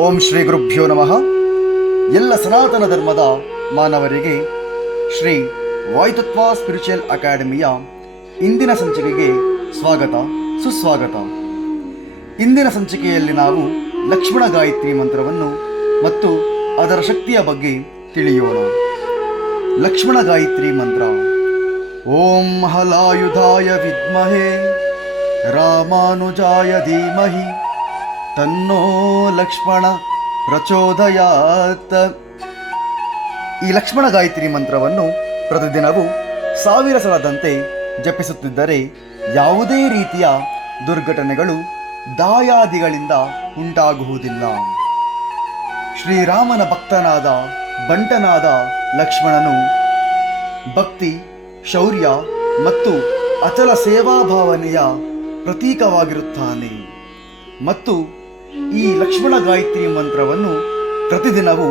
ಓಂ ಶ್ರೀ ಗುರುಭ್ಯೋ ನಮಃ. ಎಲ್ಲ ಸನಾತನ ಧರ್ಮದ ಮಾನವರಿಗೆ ಶ್ರೀ ವಾಯುತತ್ವ ಸ್ಪಿರಿಚುವಲ್ ಅಕಾಡೆಮಿಯ ಇಂದಿನ ಸಂಚಿಕೆಗೆ ಸ್ವಾಗತ ಸುಸ್ವಾಗತ. ಇಂದಿನ ಸಂಚಿಕೆಯಲ್ಲಿ ನಾವು ಲಕ್ಷ್ಮಣ ಗಾಯತ್ರಿ ಮಂತ್ರವನ್ನು ಮತ್ತು ಅದರ ಶಕ್ತಿಯ ಬಗ್ಗೆ ತಿಳಿಯೋಣ. ಲಕ್ಷ್ಮಣ ಗಾಯತ್ರಿ ಮಂತ್ರ. ಓಂ ಹಲಾಯುಧಾಯ ವಿದ್ಮಹೇ ರಾಮಾನುಜಾಯ ಧೀಮಹಿ ತನ್ನೋ ಲಕ್ಷ್ಮಣ ಪ್ರಚೋದಯಾತ್. ಈ ಲಕ್ಷ್ಮಣ ಗಾಯತ್ರಿ ಮಂತ್ರವನ್ನು ಪ್ರತಿದಿನವೂ 1000 ಸಲದಂತೆ ಜಪಿಸುತ್ತಿದ್ದರೆ ಯಾವುದೇ ರೀತಿಯ ದುರ್ಘಟನೆಗಳು ದಾಯಾದಿಗಳಿಂದ ಉಂಟಾಗುವುದಿಲ್ಲ. ಶ್ರೀರಾಮನ ಭಕ್ತನಾದ ಬಂಟನಾದ ಲಕ್ಷ್ಮಣನು ಭಕ್ತಿ, ಶೌರ್ಯ ಮತ್ತು ಅಚಲ ಸೇವಾಭಾವನೆಯ ಪ್ರತೀಕವಾಗಿರುತ್ತಾನೆ. ಮತ್ತು ಈ ಲಕ್ಷ್ಮಣ ಗಾಯತ್ರಿ ಮಂತ್ರವನ್ನು ಪ್ರತಿದಿನವೂ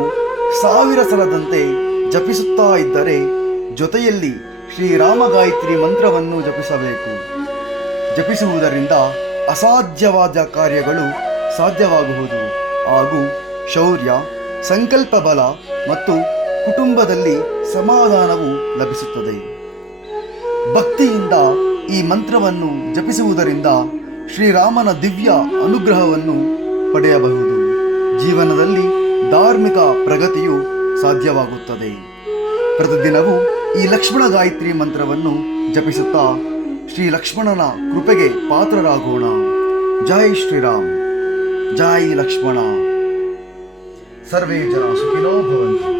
1000 ಸಲದಂತೆ ಜಪಿಸುತ್ತಾ ಇದ್ದರೆ ಜೊತೆಯಲ್ಲಿ ಶ್ರೀರಾಮ ಗಾಯತ್ರಿ ಮಂತ್ರವನ್ನು ಜಪಿಸಬೇಕು. ಜಪಿಸುವುದರಿಂದ ಅಸಾಧ್ಯವಾದ ಕಾರ್ಯಗಳು ಸಾಧ್ಯವಾಗುವುದು ಹಾಗೂ ಶೌರ್ಯ, ಸಂಕಲ್ಪ ಬಲ ಮತ್ತು ಕುಟುಂಬದಲ್ಲಿ ಸಮಾಧಾನವು ಲಭಿಸುತ್ತದೆ. ಭಕ್ತಿಯಿಂದ ಈ ಮಂತ್ರವನ್ನು ಜಪಿಸುವುದರಿಂದ ಶ್ರೀರಾಮನ ದಿವ್ಯ ಅನುಗ್ರಹವನ್ನು ಪಡೆಯಬಹುದು. ಜೀವನದಲ್ಲಿ ಧಾರ್ಮಿಕ ಪ್ರಗತಿಯು ಸಾಧ್ಯವಾಗುತ್ತದೆ. ಪ್ರತಿದಿನವೂ ಈ ಲಕ್ಷ್ಮಣ ಗಾಯತ್ರಿ ಮಂತ್ರವನ್ನು ಜಪಿಸುತ್ತಾ ಶ್ರೀ ಲಕ್ಷ್ಮಣನ ಕೃಪೆಗೆ ಪಾತ್ರರಾಗೋಣ. ಜೈ ಶ್ರೀರಾಮ್, ಜೈ ಲಕ್ಷ್ಮಣ. ಸರ್ವೇ ಜನ ಸುಖಿನೋ ಭವಂತು.